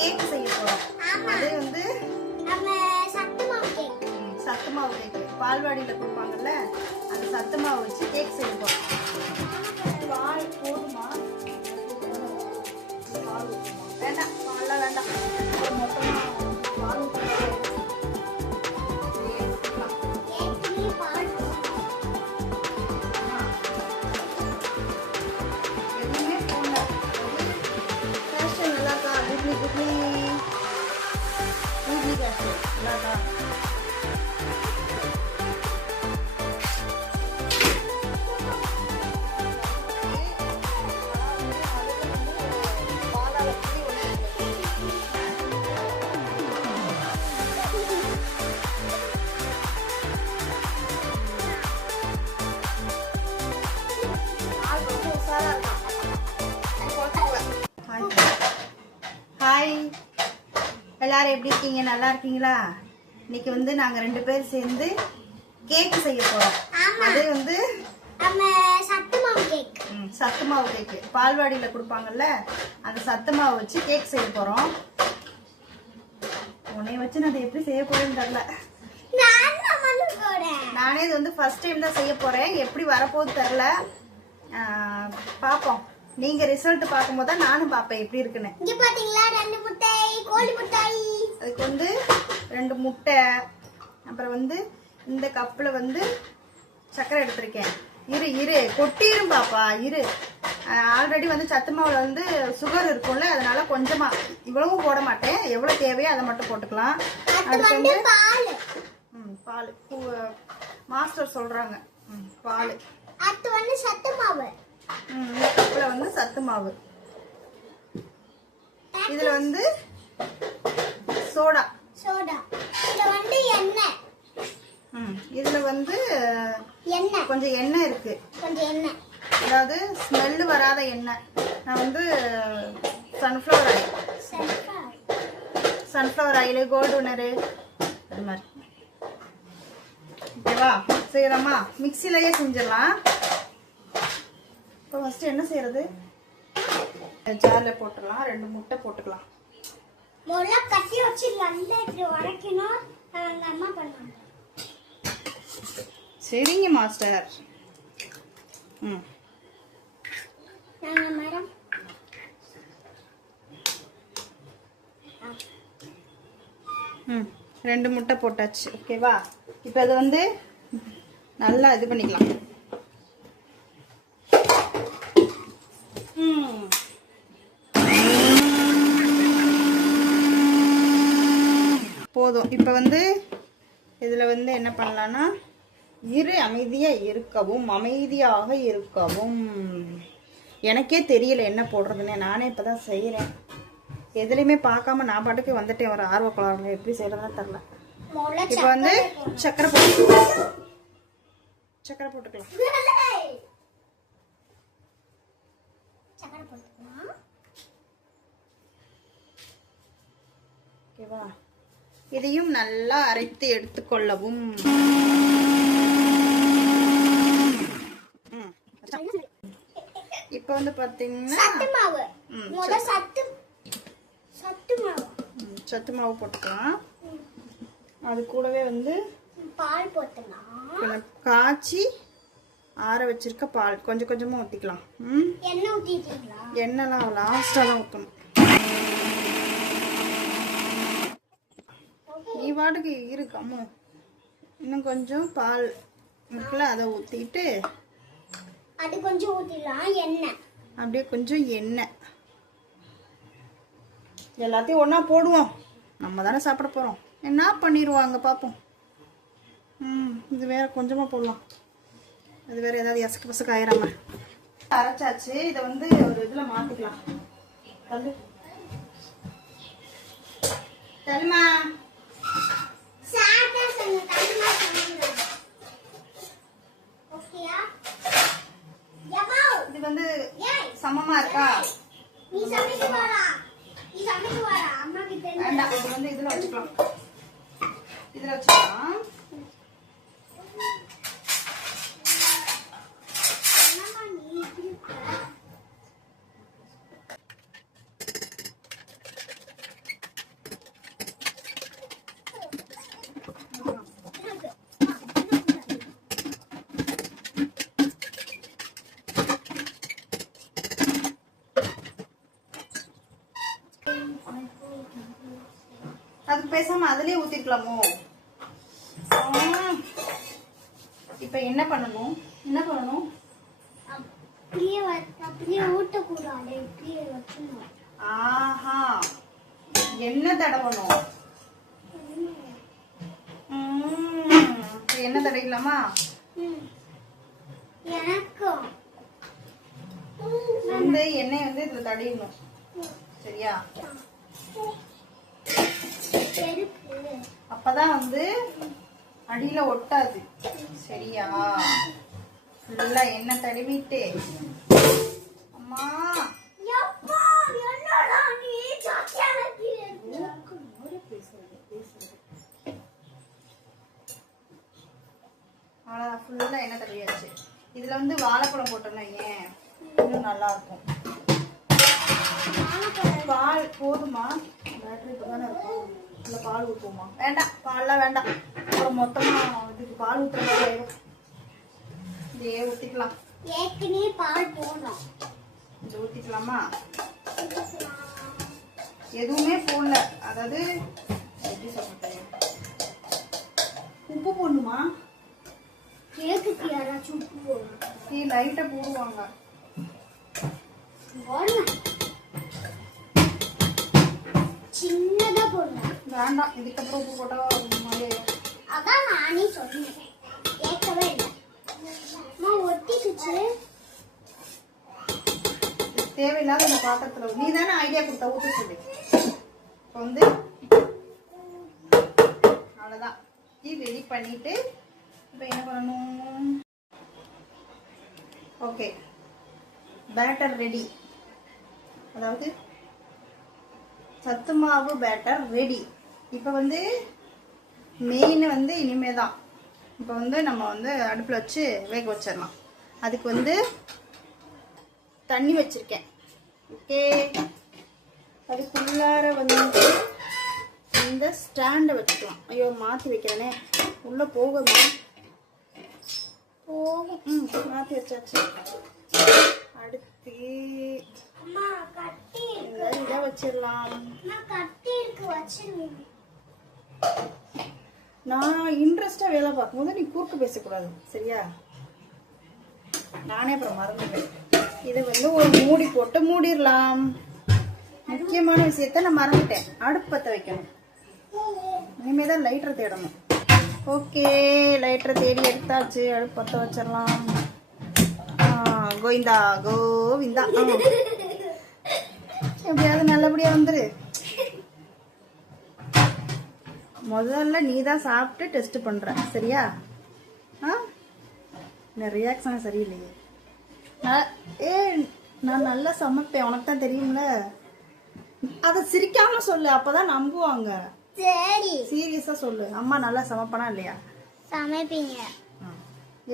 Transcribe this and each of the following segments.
Cake செய்ய போறோம். அது வந்து சத்து மாவு கேக் பால்வாடியில கொடுப்பாங்கல்ல, அந்த சத்து மாவு வச்சு கேக் செய்ய போறோம். பால் போதுமா? பால் ஊற்றுமா? வேண்டாம், பால்லாம் வேண்டாம். மொத்தமா பால் ஊற்றுமா? ஹாய், எல்லாரும் எப்படி இருக்கீங்க? நல்லா இருக்கீங்களா? இன்னைக்கு வந்து நாங்க 2 பேர் சேர்ந்து கேக் செய்ய போறோம். அது வந்து சத்து மாவு கேக் பால்வாடியில கொடுப்பாங்கல்ல, அந்த சத்து மாவு வச்சு கேக் செய்ய போறோம். உன்னை வச்சு நான் எப்படி செய்ய போறேன்னு தெரியல. நானே இது வந்து ஃபர்ஸ்ட் டைம் தான் செய்ய போறேன். எப்படி வரப்போகுது தெரியல, பாப்போம். நீங்க ரிசல்ட் பார்க்கும்போது தான் நானும் பாப்பேன் எப்படி இருக்குன்னு. இங்க பாத்தீங்களா 2 முட்டை, கோழி முட்டை. அதுக்கு வந்து 2 முட்டை, அப்புறம் வந்து இந்த கப்ல வந்து சக்கரை எடுத்திருக்கேன். இரு கொட்டிரும் பாப்பா, இரு. ஆல்ரெடி வந்து சத்து மாவுல வந்து சுகர் இருக்கும்ல, அதனால கொஞ்சமா, இவ்வளவும் போட மாட்டேன். எவ்வளவு தேவையோ அதை மட்டும் போட்டுக்கலாம். அடுத்து வந்து பால் மாஸ்டர் சொல்றாங்க. பால். அடுத்து வந்து சத்து மாவு. இந்த கப்ல வந்து சத்து மாவு. இதுல வந்து சோடா. இதுல வந்து எண்ணெய். இதுல வந்து எண்ணெய், கொஞ்சம் எண்ணெய் இருக்கு. அதாவது ஸ்மெல் வராத எண்ணெய். நான் வந்து சன்ஃப்ளவர் ஆயில், கோல்டு வினரு, அது மாதிரி. ஓகேவா? செய்யலாமா? மிக்சிலேயே செஞ்சிடலாம். இப்போ ஃபர்ஸ்ட் என்ன செய்யறது? ஜார்ல போட்டுடலாம். 2 முட்டை போட்டுக்கலாம். முதல்ல கட்டி வச்சு நல்லா இப்படி உடைக்கணும். அந்த அம்மா பண்ணுவாங்க. சரிங்க மாஸ்டர். மேடம் 2 முட்டை போட்டாச்சு. ஓகேவா? இப்போ அதை வந்து நல்லா இது பண்ணிக்கலாம். போதும். இப்போ வந்து இதில் வந்து என்ன பண்ணலான்னா, அமைதியாக இருக்கவும். எனக்கே தெரியல என்ன போடுறதுன்னு. நானே இப்போ தான் செய்கிறேன். எதுலையுமே பார்க்காம நான் பாட்டுக்கு வந்துட்டேன். ஒரு ஆர்வக்குள்ள எப்படி செய்யறதுன்னு தெரில. இப்போ வந்து சக்கரை போட்டுக்கலாம். ஓகேவா? இதையும் நல்லா அரைத்து எடுத்துக்கொள்ளவும். இப்போ வந்து பாத்தீங்கன்னா சத்து மாவு போட்டுக்கலாம். அது கூடவே வந்து பால் போட்டுக்கலாம். காய்ச்சி ஆற வச்சிருக்க பால் கொஞ்சம் கொஞ்சமா ஊத்திக்கலாம். எண்ணெய் ஊத்திட்டீங்களா? எண்ணெய்லாம் லாஸ்டா தான் ஊற்றணும். நீ வாட்டுக்கு இருக்கம்மோ. இன்னும் கொஞ்சம் பால் இருக்குல்ல, அதை ஊற்றிட்டு அது கொஞ்சம் ஊற்றிடலாம். எண்ணெய் அப்படியே கொஞ்சம் எண்ணெய். எல்லாத்தையும் ஒன்றா போடுவோம். நம்ம தானே சாப்பிட போகிறோம். என்ன பண்ணிடுவாங்க பார்ப்போம். இது வேற கொஞ்சமாக போடலாம். அது வேற ஏதாவது எசக்கு பசக்கு ஆயிராம. அரைச்சாச்சு. இதை வந்து ஒரு இதில் மாற்றிக்கலாம். தல்மா இது வந்து சமமா இருக்கா? வேண்டாம், இது வந்து இதுல வச்சுக்கலாம். அதுக்கு பேசாம அதுலயே ஊத்திருக்கலாமோ? இப்ப என்ன பண்ணணும்? அப்படியே ஊட்டக்கூடாது, இப்படியே வச்சணும். ஆஹா, என்ன தடவணும்? என்ன தடவிக்கலாமா? எனக்கும் வந்து எண்ணெய் வந்து இதுல தடவிடணும். சரியா? அப்பதான் வந்து அடியில ஒட்டாது. சரியா? ஃபுல்லா எண்ணெய் தடவிட்டு அம்மா அவ்வளோதான், ஃபுல்லா எண்ணெய் தடவியாச்சு. இதுல வந்து வாழைப்பழம் போட்டோம்னா ஏன் இன்னும் நல்லா இருக்கும். பால் போதுமா? பேட்டரி இப்பதானே இருக்கும். இல்ல பால் ஊற்றுவோமா? வேண்டாம், பால்லாம் வேண்டாம். அப்புறம் மொத்தமா இதுக்கு பால் ஊற்றுற மாதிரி ஆயிடும். இதே ஊற்றிக்கலாம். ஏற்கனவே பால் போடணும். இது ஊற்றிக்கலாமா? எதுவுமே போடல. அதாவது எப்படி சொல்றது, உப்பு போடணுமா? கேக்குக்கு யாராச்சும் உப்பு போடணும். லைட்டா போடுவாங்க. சின்னதா போடணும். வேண்டாம், இதுக்கப்புறம் உப்பு போட்டா மாதிரி அதான் நானே சொன்னேன், கேட்கவே இல்லை. அம்மா ஒட்டிக்குச்சு. தேவையில்லாத இந்த பாத்திரத்துல நீ தானே ஐடியா கொடுத்த ஊற்ற சொல்லி. இப்போ வந்து அவ்வளோதான், டீ ரெடி பண்ணிட்டு இப்போ என்ன பண்ணணும்? Okay, batter ready. அதாவது சத்து மாவு பேட்டர் ரெடி. இப்போ வந்து மெயின் வந்து இனிமே தான். இப்போ வந்து நம்ம வந்து அடுப்பில் வச்சு வேக வச்சிடலாம். அதுக்கு வந்து தண்ணி வச்சிருக்கேன். ஓகே, அதுக்குள்ளார வந்து இந்த ஸ்டாண்டை வச்சுக்கலாம். ஐயோ மாற்றி வைக்கிறேனே, உள்ளே போகுமா? போகும். மாற்றி வச்சாச்சு. அடுத்து அம்மா கட்டி இதை வச்சிடலாம். கட்டி இருக்கு, வச்சிருவேன். நான் இன்ட்ரெஸ்டா வேலை பார்க்கும்போது நீ குறுக்கு பேசக்கூடாது. சரியா? நானே அப்புறம் மறந்துடுவேன். இதை வந்து ஒரு மூடி போட்டு மூடிடலாம். முக்கியமான விஷயத்த நான் மறந்துட்டேன், அடுப்பு பற்ற வைக்கணும். இனிமேதான் லைட்டரை தேடணும். ஓகே, லைட்டரை தேடி எடுத்தாச்சு. அடுப்பு பற்ற வச்சிடலாம். கோவிந்தா கோவிந்தா. எப்படியாவது நல்லபடியா வந்துரு. முதல்ல நீ தான் சாப்பிட்டு டெஸ்ட் பண்ற. சரியா? ரியாக்ஷன் சரியில்லையே. நான் நல்லா சமைப்பேன், உனக்கு தான் தெரியும்ல. அதை சிரிக்காம சொல்லு, அப்பதான் நம்புவாங்க. சரி, சீரியஸா சொல்லு. அம்மா நல்லா சமைப்பனா இல்லையா? சமைப்பீங்க.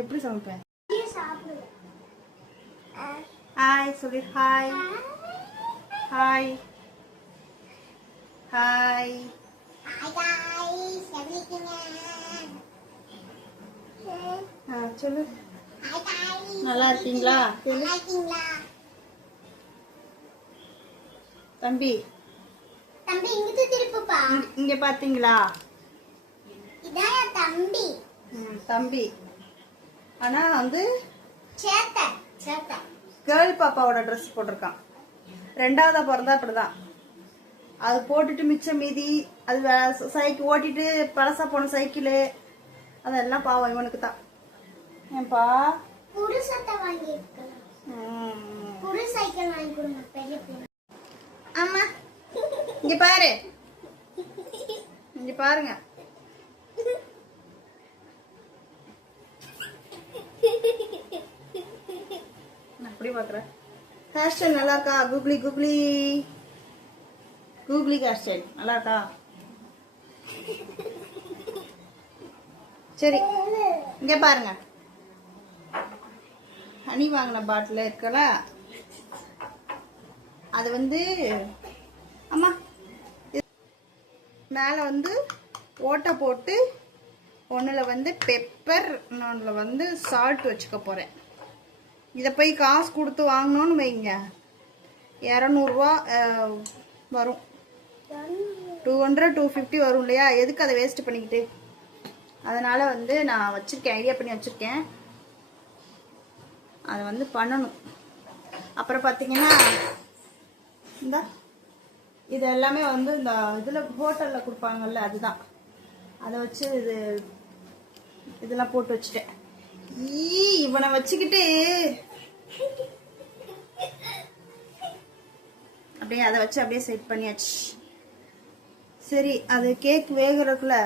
எப்படி சமைப்பேன்? சாப்பிடு. ஹாய் சொல்லு. Hi hi hi. சொல்லு. நல்லா இருக்கீங்களா? தம்பி தம்பி இங்க திருப்புப்பா. இங்க பாத்தீங்களா? இதான் தம்பி. தம்பி ஆனா வந்து சேத்த சேத்த கேர்ள் பாப்பாவோட ட்ரெஸ் போட்டிருக்கான். ரெண்டாவதா பிறந்தா அப்படிதான். அது போட்டுட்டு மிச்சம் மீதி அது சைக்கிள் ஓட்டிட்டு பழசா போன சைக்கிளு அதெல்லாம் பாவம் இவனுக்கு தான். ஏன்பா புது சட்டை வாங்கி புது சைக்கிள் வாங்கி கொடுங்க பெரிய பெரிய. ஆமா, இங்க பாரு, இங்க பாருங்க. அப்படி பாக்குறேன். ஹேர் ஸ்டைல் நல்லா இருக்கா? Googly googly googly hair style நல்லா இருக்கா? சரி, இங்க பாருங்க. ஹனி வாங்கின பாட்டில் இருக்கல, அது வந்து அம்மா மேலே வந்து ஓட்டை போட்டு ஒன்றில் வந்து பெப்பர், இன்னொன்றில் வந்து சால்ட் வச்சுக்க போகிறேன். இதை போய் காசு கொடுத்து வாங்கினோன்னு வைங்க, 200 ரூபா வரும். 200 250 வரும் இல்லையா, எதுக்கு அதை வேஸ்ட் பண்ணிக்கிட்டு. அதனால வந்து நான் வச்சிருக்கேன், ஐடியா பண்ணி வச்சிருக்கேன், அதை வந்து பண்ணணும். அப்புறம் பார்த்தீங்கன்னா இந்த இது எல்லாமே வந்து இந்த இதில் ஹோட்டலில் கொடுப்பாங்கல்ல, அதுதான். அதை வச்சு இதெல்லாம் போட்டு வச்சுட்டேன். இவனை வச்சுக்கிட்டு அப்படியே அதை வச்சு அப்படியே செட் பண்ணியாச்சு. சரி, அது கேக் வேகிறதுக்குள்ள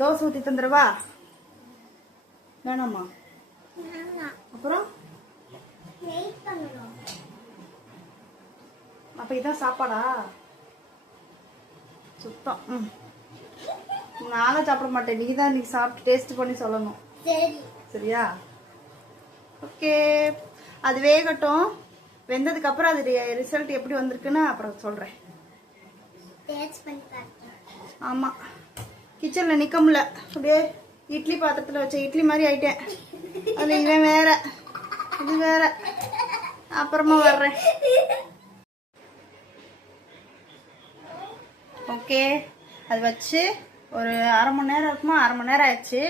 தோசை ஊற்றி தந்துடுவா? வேணாமா? அப்புறம் அப்ப இதான் சாப்பாடா? சுத்தம். நானும் சாப்பிட மாட்டேன், நீ தான் இன்னைக்கு சாப்பிட்டு டேஸ்ட் பண்ணி சொல்லணும். சரியா? ஓகே, அது வேகட்டும். வெந்ததுக்கு அப்புறம் அது ரிசல்ட் எப்படி வந்திருக்குன்னு அப்புறம் சொல்றேன். ஆமா, கிச்சன்ல நிக்க முடியல, அப்படியே இட்லி பாத்திரத்துல வச்ச இட்லி மாதிரி ஆயிட்டேன். அது இவன் வேற, இது வேற. அப்புறமா வர்றேன். ஓகே, அது வச்சு ஒரு அரை மணி நேரம் இருக்குமா, அரை மணி நேரம் ஆயிடுச்சு.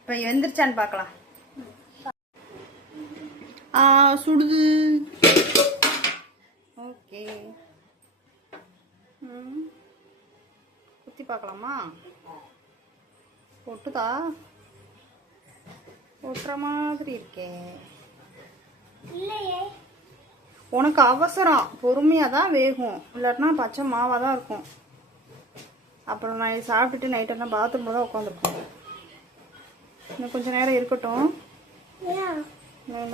இப்போ வெந்துருச்சான்னு பார்க்கலாம். சுடுது. ஓகே, குத்தி பார்க்கலாமா? ஒட்டுதா? ஒட்டுற மாதிரி இருக்கே. இல்லையே, உனக்கு அவசரம், பொறுமையாக தான் வேகும், இல்லாட்டினா பச்சை மாவாக தான் இருக்கும். அப்புறம் நான் சாப்பிட்டுட்டு நைட்டெல்லாம் பாத்ரூமில் தான் உட்காந்துருக்கோம். இன்னும் கொஞ்சம் நேரம் இருக்கட்டும்.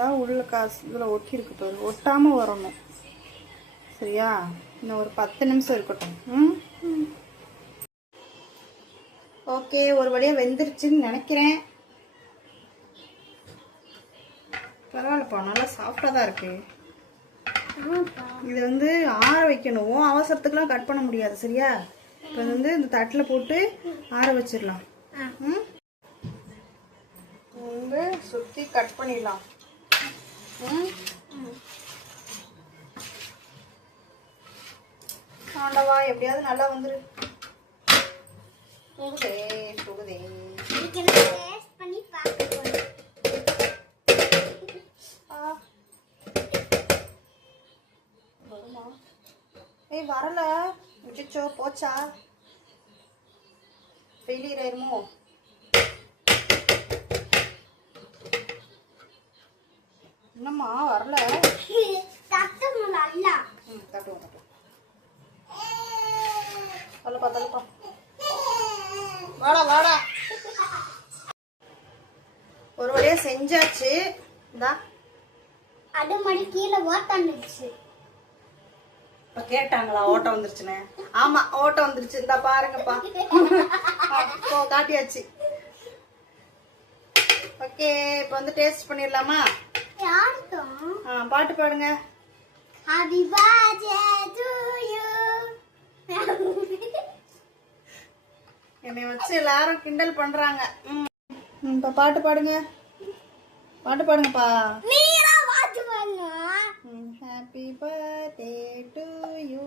தான் உள்ள காசு இதில் ஒட்டி இருக்கு பாரு, ஒட்டாமல் வரணும். சரியா? இன்னும் ஒரு 10 நிமிஷம் இருக்கட்டும். ஓகே, ஒரு வழியாக வெந்துருச்சுன்னு நினைக்கிறேன். பரவாயில்லப்பா, நல்லா சாஃப்டாக தான் இருக்கு. இது வந்து ஆற வைக்கணும், அவசரத்துக்குலாம் கட் பண்ண முடியாது. சரியா? இப்போ வந்து இந்த தட்டில் போட்டு ஆற வச்சிடலாம். சுற்றி கட் பண்ணிடலாம். ஆண்டவா, எப்படியாவது நல்லா வந்துரு. சுடுதே சுடுதே. ஏய், வரல. விட்டுச்சோ, போச்சா? ஃபெயிலியர் ஆயிருமோ? என்னம்மா வரல? தட்டுவோம். தள்ளுப்பா தள்ளுப்பா. வாடா வாடா. ஒரு வழியா செஞ்சாச்சு. இந்தா அது மடி கீழே ஓட்டாந்துச்சு. இப்ப கேட்டாங்களா ஓட்டம் வந்துருச்சுன்னு? ஆமா, ஓட்டம் வந்துருச்சு. இந்த பாருங்கப்பா, காட்டியாச்சு. ஓகே, இப்ப வந்து டேஸ்ட் பண்ணிடலாமா? பாட்டு பாடுங்க. Happy birthday to you. என்னை வச்சு எல்லாரும் கிண்டல் பண்றாங்க. இப்ப பாட்டு பாடுங்க, பாட்டு பாடுங்கப்பா. நீரா பாட்டு பாடுங்க. Happy birthday to you.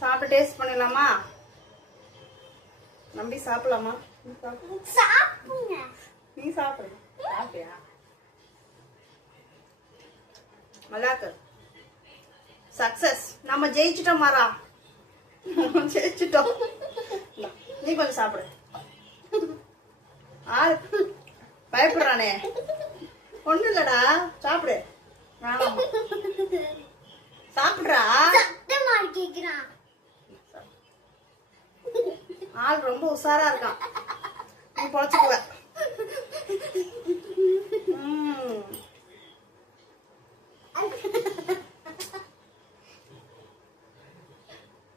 சாப்பிட்டு டேஸ்ட் பண்ணலாமா? நம்பி சாப்பிடலாமா? சாப்பிடுங்க. நீ சாப்பிடு. சாப்பிட்டியா? நல்லா இருக்கு. சக்சஸ். நம்ம ஜெயிச்சிட்டோம் மாறா, ஜெயிச்சிட்டோம். நீ கொஞ்சம் சாப்பிடு. பயப்படுறானே, ஒண்ணு இல்லடா, சாப்பிடு. சாப்பிடுறா. கேக்குறான். ஆள் ரொம்ப உஷாரா இருக்கான். நீ பொழைச்சுக்குவ.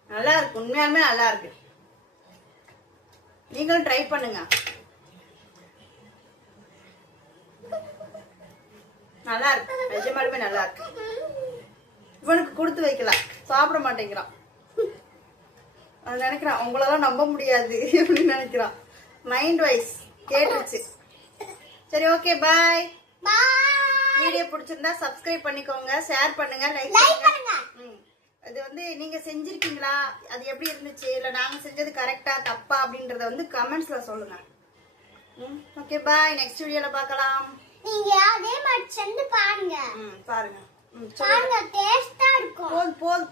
நல்லா இருக்கு, உண்மையாலுமே நல்லா இருக்கு. நீங்களும் ட்ரை பண்ணுங்க. நல்லா இருக்கு, நிஜமாலுமே நல்லா இருக்கு. இவனுக்கு கொடுத்து வைக்கலாம், சாப்பிட மாட்டேங்கிறான். அது நினைக்கிறான் உங்களெல்லாம் நம்ப முடியாது அப்படின்னு நினைக்கிறான். மைண்ட் வைஸ் கேட்டுருச்சு. சரி, ஓகே, பாய். பாய். வீடியோ பிடிச்சிருந்தா சப்ஸ்கிரைப் பண்ணிக்கோங்க, ஷேர் பண்ணுங்க, லைக் லைக் பண்ணுங்க. பண்ணுங்க. அது வந்து நீங்க செஞ்சிருக்கீங்களா, அது எப்படி இருந்துச்சு, இல்ல நாங்க செஞ்சது கரெக்டா தப்பா அப்படின்றத வந்து கமெண்ட்ஸ்ல சொல்லுங்க. ஓகே பாய், நெக்ஸ்ட் வீடியோல பார்க்கலாம். நீங்க அதே மாதிரி செஞ்சு பாருங்க. பாருங்க. பாருங்க, டேஸ்டா இருக்கும். போதும்.